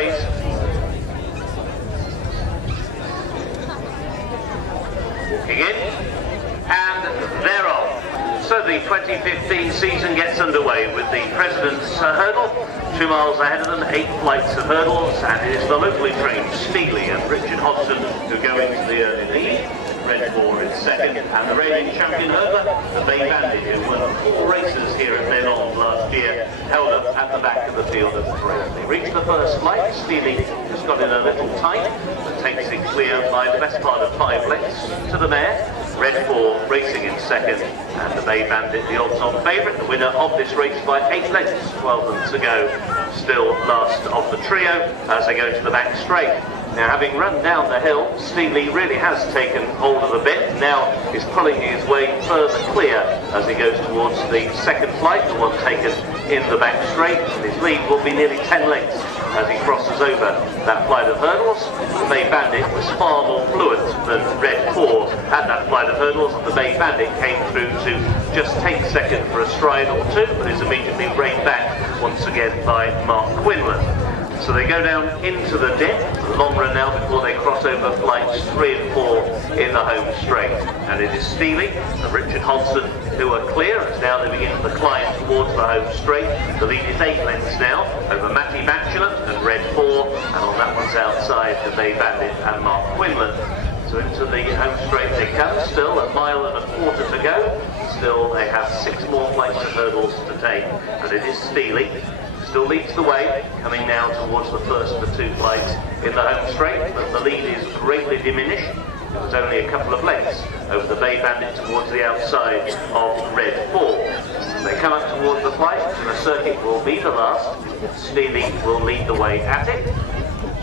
race. Walking in, and they're off. So the 2015 season gets underway with the President's Hurdle. 2 miles ahead of them, 8 flights of hurdles, and it is the locally trained Steely and Richard Hodgson who go into the early lead. Red 4 in second, and the reigning champion hurdler, the Bay Bandit, who won 4 races here at Les Landes last year, held up at the back of the field of 3. They reached the first flight. Steely just got in a little tight, but takes it clear by the best part of 5 lengths to the mare. Red 4 racing in second, and the Bay Bandit, the odds-on favourite, the winner of this race by 8 lengths, 12 months ago, still last of the trio as they go to the back straight. Now, having run down the hill, Steely really has taken hold of the bit. Now is pulling his way further clear as he goes towards the second flight, the one taken in the back straight, and his lead will be nearly 10 lengths as he crosses over that flight of hurdles. The Bay Bandit was far more fluent than Red 4 at that flight of hurdles. The Bay Bandit came through to just take second for a stride or two, but is immediately reined back once again by Mark Quinlan. So they go down into the dip, a long run now before they cross over flights 3 and 4 in the home straight. And it is Steely and Richard Hodgson who are clear as now they begin to climb towards the home straight. The lead is 8 lengths now over Matty Bachelor and Red 4, and on that one's outside the Bay Bandit and Mark Quinlan. So into the home straight they come, still 1.25 miles to go. Still they have 6 more flights of hurdles to take, and it is Steely still leads the way, coming now towards the first of the 2 flights in the home straight, but the lead is greatly diminished. It was only a couple of lengths over the Bay Bandit towards the outside of Red 4. They come up towards the flight, and the circuit will be the last. Steely will lead the way at it.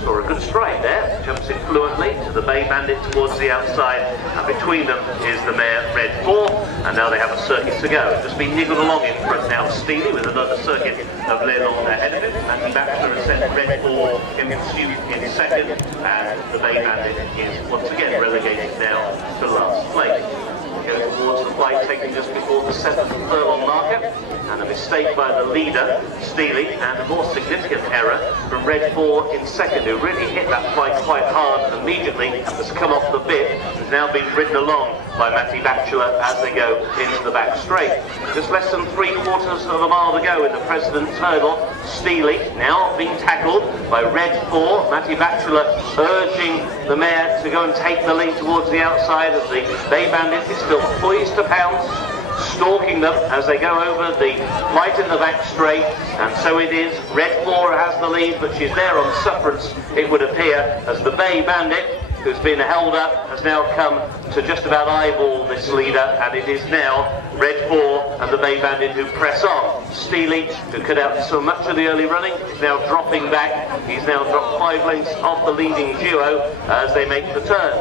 Saw a good stride there, jumps it fluently to the Bay Bandit towards the outside, and between them is the mare Red 4, and now they have a circuit to go. Just been niggled along in front now, Steely, with another circuit of Les Landes ahead of him. Matty Bachelor has sent Red 4 in pursuit in second, and the Bay Bandit is once again relegated now to last place. Goes towards the flight taken just before the 7th furlong marker, and a mistake by the leader, Steely, and a more significant error from Red 4 in second, who really hit that flight quite hard and immediately has come off the bit, has now been ridden along by Matty Bachelor as they go into the back straight. Just less than 3/4 of a mile to go in the President's Hurdle. Steely now being tackled by Red 4. Matty Bachelor urging the mare to go and take the lead towards the outside as the Bay Bandit is still poised to pounce, stalking them as they go over the flight in the back straight, and so it is. Red 4 has the lead, but she's there on sufferance, it would appear, as the Bay Bandit, who's been held up, has now come to just about eyeball this leader, and it is now Red 4 and the Bay Bandit who press on. Steely, who cut out so much of the early running, is now dropping back. He's now dropped 5 lengths off the leading duo as they make the turn.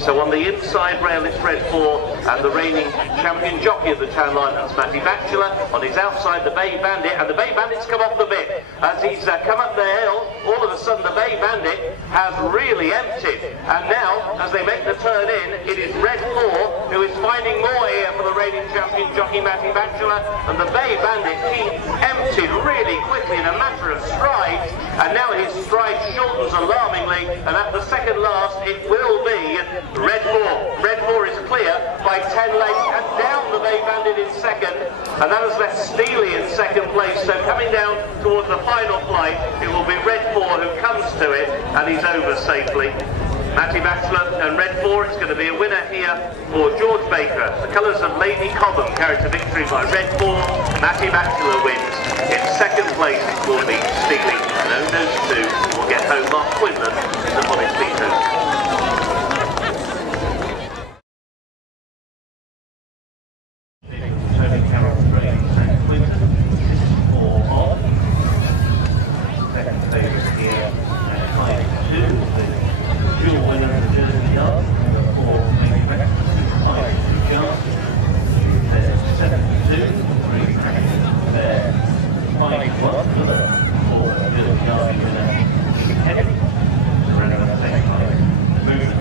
So on the inside rail it's Red 4 and the reigning champion jockey of the Channel Islands, Matty Bachelor. On his outside the Bay Bandit, and the Bay Bandit's come off the bit. As he's come up the hill, all of a sudden the Bay Bandit has really emptied, and now as they make the turn in, it is Red 4 who is finding more here for the reigning champion jockey Matty Bachelor, and the Bay Bandit, he emptied really quickly in a matter of strides, and now his stride shortens alarmingly, and at the second last it will be Red 4. Red 4 is clear by 10 lengths, and down the Bay Bandit in second, and that has left Steely in second place. So coming down towards the final flight, it will be Red 4 who comes to it, and he's over safely. Matty Bachelor and Red 4, it's going to be a winner here for George Baker. The colours of Lady Cobham carried to victory by Red 4. Matty Bachelor wins. In second place it will be Steely, and those 2 will get home Mark Quinlan in the Bonnet Moving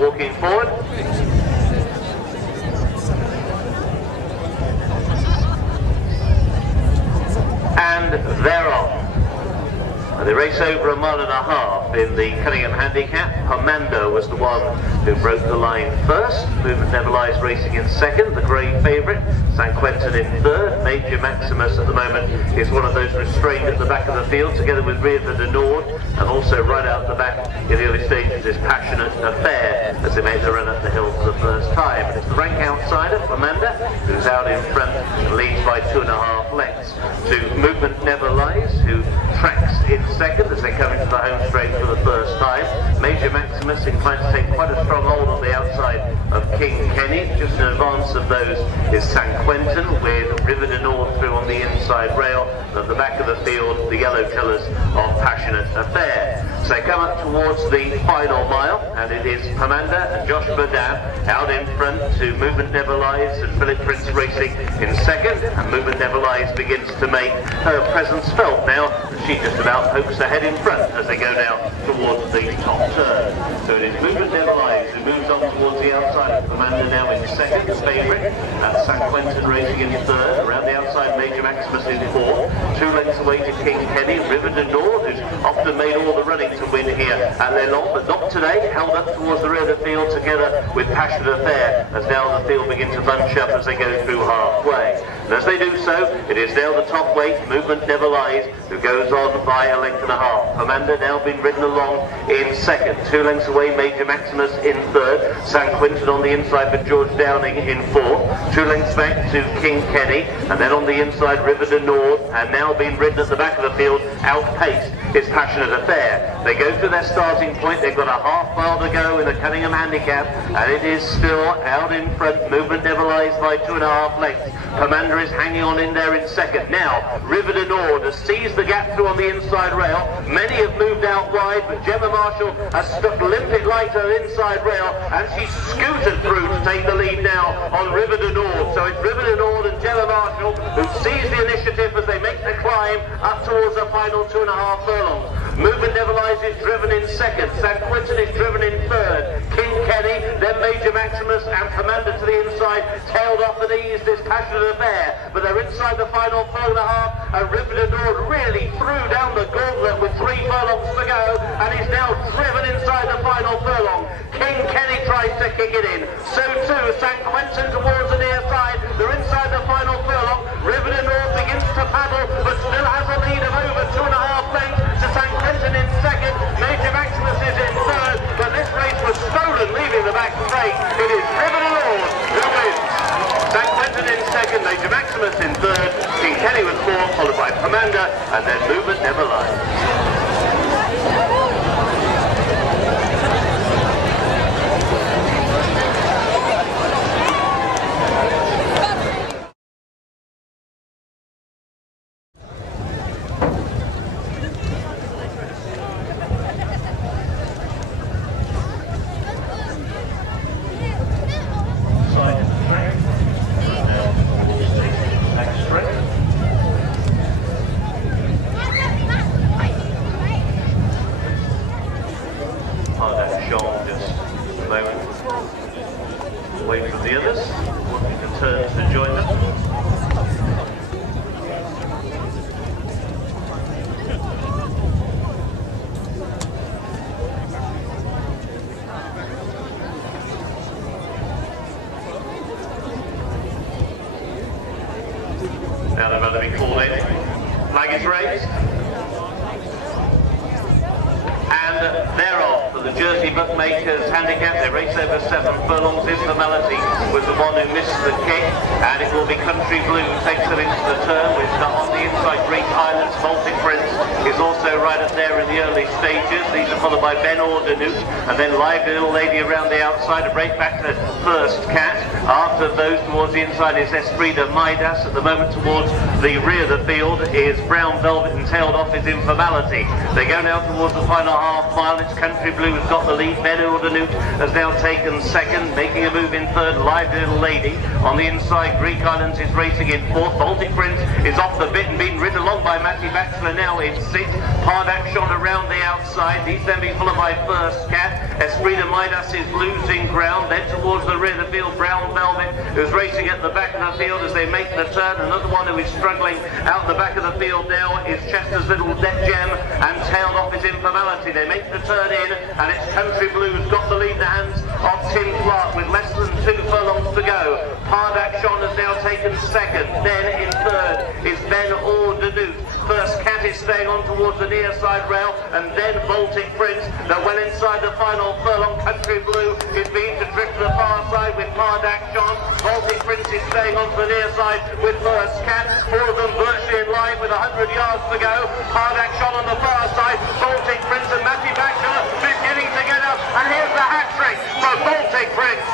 walking forward. And they're off. They race over 1.5 miles in the Cunningham Handicap. Pomander was the one who broke the line first. Movement Never Lies racing in second, the grey favourite. San Quentin in third. Major Maximus at the moment is one of those restrained at the back of the field, together with River de Nord, and also right out the back in the early stages is Passionate Affair, as they made the run up the hill for the first time. It's the rank outsider, Pomander, who's out in front and leads by 2.5 lengths to Movement Never Lies, who tracks in second as they come into the home straight for the first time. Major Maximus inclined to take quite a strong hold on the outside of King Kenny. Just in advance of those is San Quentin, with River de Nord through on the inside rail. At the back of the field, the yellow colours of Passionate Affair. So they come up towards the final mile, and it is Pomander and Josh Verdun out in front to Movement Never Lies and Philip Prince racing in second. And Movement Never Lies begins to make her presence felt now. She just about pokes ahead in front as they go now towards the top turn. So it is Movement Never Lies who moves on towards the outside of Pomander now in second, the favourite, and San Quentin racing in third. Around the outside, Major Maximus in fourth. 2 lengths away to King Kenny. River de Nord, who's often made all the running to win here at Les Longs, but not today. Held up towards the rear of the field together with Passionate Affair, as now the field begins to bunch up as they go through halfway. And as they do so, it is now the top weight, Movement Never Lies, who goes on by 1.5 lengths. Pomander now been ridden along in second. 2 lengths away, Major Maximus in third. San Quentin on the inside for George Downing in fourth. 2 lengths back to King Kenny, and then on the inside, River de Nord, and now being ridden at the back of the field, outpaced is Passionate Affair. They go to their starting point. They've got a half mile to go in the Cunningham Handicap, and it is still out in front. Movement Never Lies by 2.5 lengths. Pomander is hanging on in there in second. Now, River de Nord has seized the gap through on the inside rail. Many have moved out wide, but Gemma Marshall has stuck limpid light to her inside rail, and she's scooted through to take the lead now on River de Nord. So it's River de Nord and Gemma Marshall who seize the initiative as they make the climb up towards the final 2.5 furlongs. Movement Never Lies is driven in second. San Quentin is driven in third. King Kenny, then Major Maximus, and Pomander to the inside. Tailed off at ease this Passionate Affair, but they're inside the final 4.5, and River de Nord really threw down the gauntlet with 3 furlongs to go, and is now driven inside the final furlong. King Kenny tries to kick it in. So too San Quentin towards the near side. They're inside the final furlong. River de Nord begins to paddle, but still has a lead of over 2.5 lengths to San Quentin in second. Major Maximus is in third, but this race was stolen, leaving the back straight. It is River de Nord who wins. San Quentin in second, Major Maximus in third, King Kenny was fourth, followed by Pomander, and then Movement Never Lies. Away from the others, you can turn to join them. Now they're about to be called in. Flag is raised. And they're off for the Jersey Bookmakers Handicap. They race over 7 furlongs. Informality was the one who missed the kick, and it will be Country Blue who takes them into the turn. We've got on the inside Greek Islands. Baltic Prince is also right up there in the early stages. These are followed by Ben Ordenut, and then Lively Little Lady around the outside, a break back to First Cat. After those towards the inside is Esprit de Midas. At the moment towards the rear of the field is Brown Velvet, and tailed off is Informality. They go now towards the final half mile. It's Country Blue has got the lead. Ben Ordenut has now taken second, making a move in third. Lively little lady. On the inside, Greek Islands is racing in fourth. Baltic Prince is off the bit and being ridden along by Matty Batchelor now in sixth. Pardac shot around the outside. These then being followed by First Cat. Esprit de Midas is losing ground. Then towards the rear of the field, Brown Velvet, who's racing at the back of the field as they make the turn. Another one who is struggling out the back of the field now is Chester's Little Gem, and tailed off is Informality. They make the turn in, and it's Country Blues got the lead in the hands of Tim Clark with less than 2 furlongs to go. Pardac Shon has now taken second. Then in third is Ben Ordenut. First Cat is staying on towards the near side rail, and then Baltic Prince. They're well inside the final furlong. Country Blue is being to drift to the far side with Pardac Shon. Baltic Prince is staying on to the near side with First Cat. All of them virtually in line with 100 yards to go. Pardac Shon on the far side. Baltic Prince and Matty Batchelor beginning to get up, and here's the hat trick for Baltic Prince.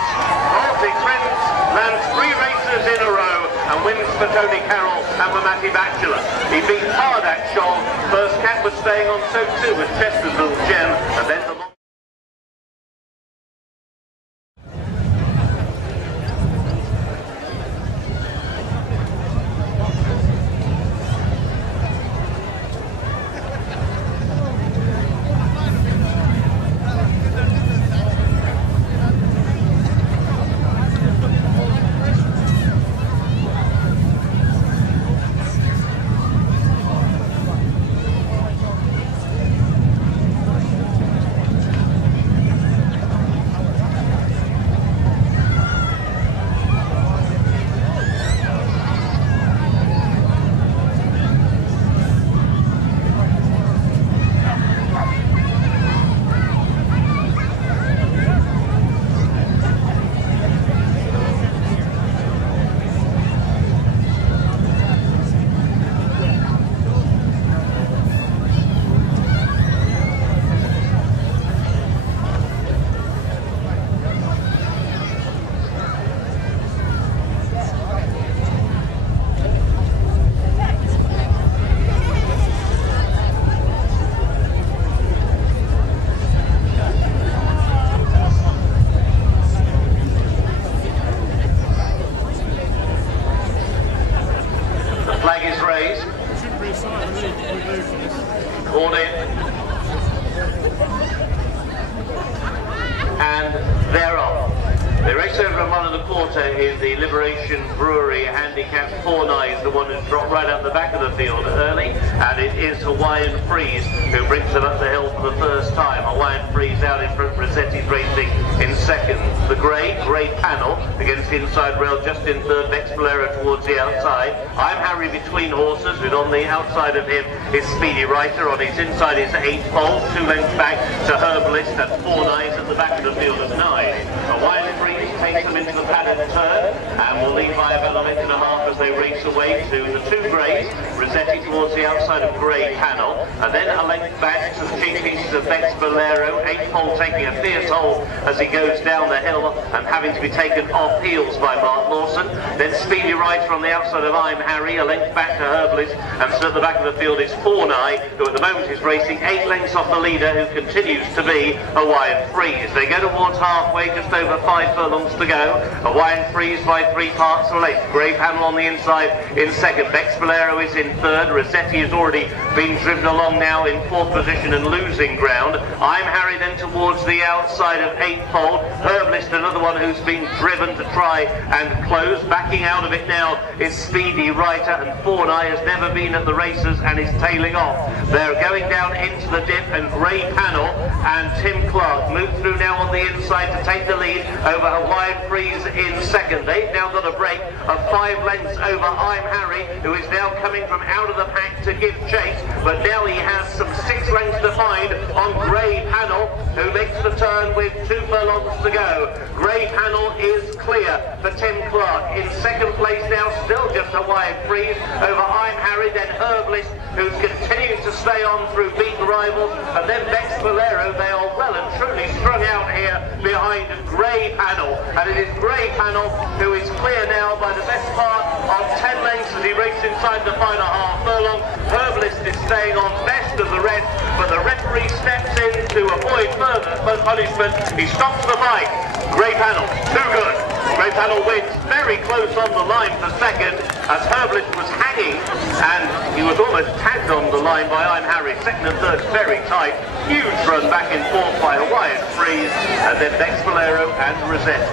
Baltic Prince lands 3 races in a row and wins for Tony Carroll and for Matty Batchelor. He beat Pardac Shon. First Cat was staying on so too with Chester's Little Gem, and then the flag is raised. Called in. And they're off. The race over a mile and a quarter is the Liberation Brewery handicap 4-9, the one who's dropped right up the back of the field early, and it is Hawaiian Freeze who brings them up the hill for the first time. Hawaiian Freeze out in front, Rossetti's racing in second. The grey panel against the inside rail just in third, Bex Valera towards the outside. I'm Harry between horses, with on the outside of him is Speedy Writer, on his inside is 8-fold, 2 lengths back to Herbalist, and 4-9s at the back of the field of 9. Hawaiian Freeze takes them into the padded turn and will lead by about a length and a half as they race away to the 2 greys, Rossetti towards the outside of grey panel, and then a length back to the cheek pieces of Bex Valero, 8-fold taking a fierce hold as he goes down the hill and having to be taken off heels by Bart Lawson. Then Speedy Writer on the outside of I'm Harry, a length back to Herbalist, and so at the back of the field is 4-9, who at the moment is racing 8 lengths off the leader, who continues to be Hawaiian Freeze. They go towards halfway, just over 5 furlongs to go. Hawaiian Freeze by 3 parts of a length. Grey panel on the inside in second. Bex Valero is in third. Rossetti has already been driven along now in 4th position and losing ground. I'm Harry then towards the outside of 8-fold. Herbalist, another one who's been driven to try and close. Backing out of it now is Speedy Writer, and 4-9 has never been at the races and is tailing off. They're going down into the dip, and Grey Panel and Tim Clark move through now on the inside to take the lead over Hawaiian Freeze in second. They've now got a break of 5 lengths over I'm Harry, who is now coming from out of the pack to give chase, but now he has some 6 lengths to find on Grey Panel, who makes the turn with 2 furlongs to go. Grey Panel is clear for Tim Clark. In second place now, still just Hawaiian Freeze over I'm Harry, then Herbalist, who's continuing to stay on through beaten rivals, and then Bex Valero. They are well and truly strung out here behind Grey Panel, and it is Grey Panel who is clear now by the best part of 10 lengths as he races inside the final half furlong. Herbalist is staying on best of the rest, but the referee steps in to avoid further punishment. He stops the fight. Grey Panel, too good. Grey Tunnel wins, very close on the line for second, as Herblitz was hanging, and he was almost tagged on the line by I'm Harry. Second and third very tight. Huge run back in fourth by Hawaiian Freeze, and then Bex Valero and Rosette.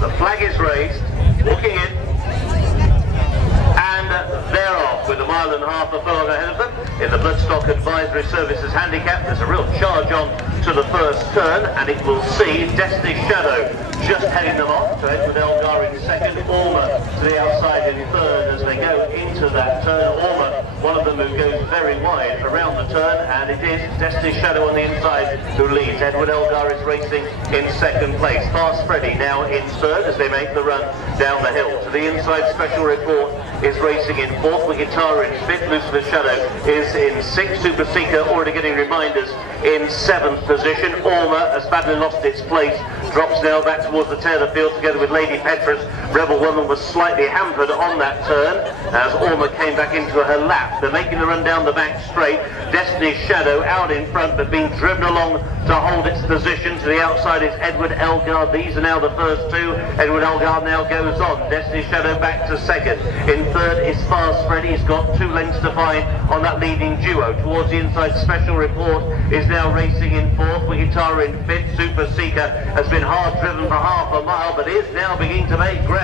The flag is raised, walking in, and they're off with a mile and a half a furlong ahead of them. In the Bloodstock Advisory Services handicap, there's a real charge on to the first turn, and it will see Destiny Shadow just heading them off to Edward Elgar in second, Orma to the outside in third as they go into that turn. Orma, one of them who goes very wide around the turn, and it is Destiny Shadow on the inside who leads. Edward Elgar is racing in second place. Fast Freddy now in third as they make the run down the hill. To the inside, Special Report is racing in fourth, with Guitar in fifth, Lucifer Shadow is in sixth, Super Seeker already getting reminders in seventh position. Orma has badly lost its place, drops now back towards the tail of the field together with Lady Petrus. Rebel Woman was slightly hampered on that turn as Orma came back into her lap. They're making the run down the back straight. Destiny's Shadow out in front but being driven along to hold its position. To the outside is Edward Elgar. These are now the first two. Edward Elgar now goes on. Destiny's Shadow back to second. In third is Fast Freddy. He's got 2 lengths to find on that leading duo. Towards the inside, Special Report is now racing in fourth, with Guitar in fifth. Super Seeker has been hard driven for half a mile but is now beginning to make ground.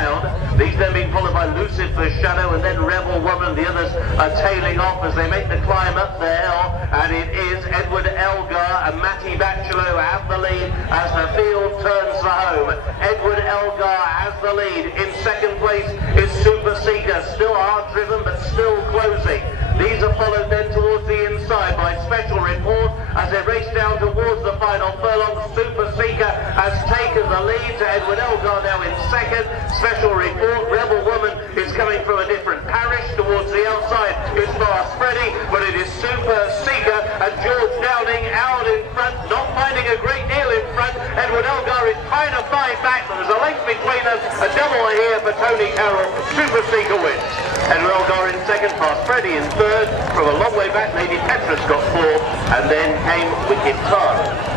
These then being followed by Lucifer Shadow and then Rebel Woman. The others are tailing off as they make the climb up the hill, and it is Edward Elgar and Matty Bachelot have the lead as the field turns for home. Edward Elgar has the lead. In second place is Super Seeker, still hard driven but still closing. These are followed then towards the inside by Special Report as they race down towards the final furlong. Super Seeker has taken the lead to Edward Elgar now in second. Special Report, Rebel Woman is coming from a different parish. Towards the outside is Fast Freddy, but it is Super Seeker and George Downing out in front, not finding a great deal in front. Edward Elgar is trying to find back, but there's a length between us. A double here for Tony Carroll. Super Seeker wins. Edward Elgar in second, Fast Freddy in third. From a long way back, Lady Petrus got fourth, and then came Wicked Tara.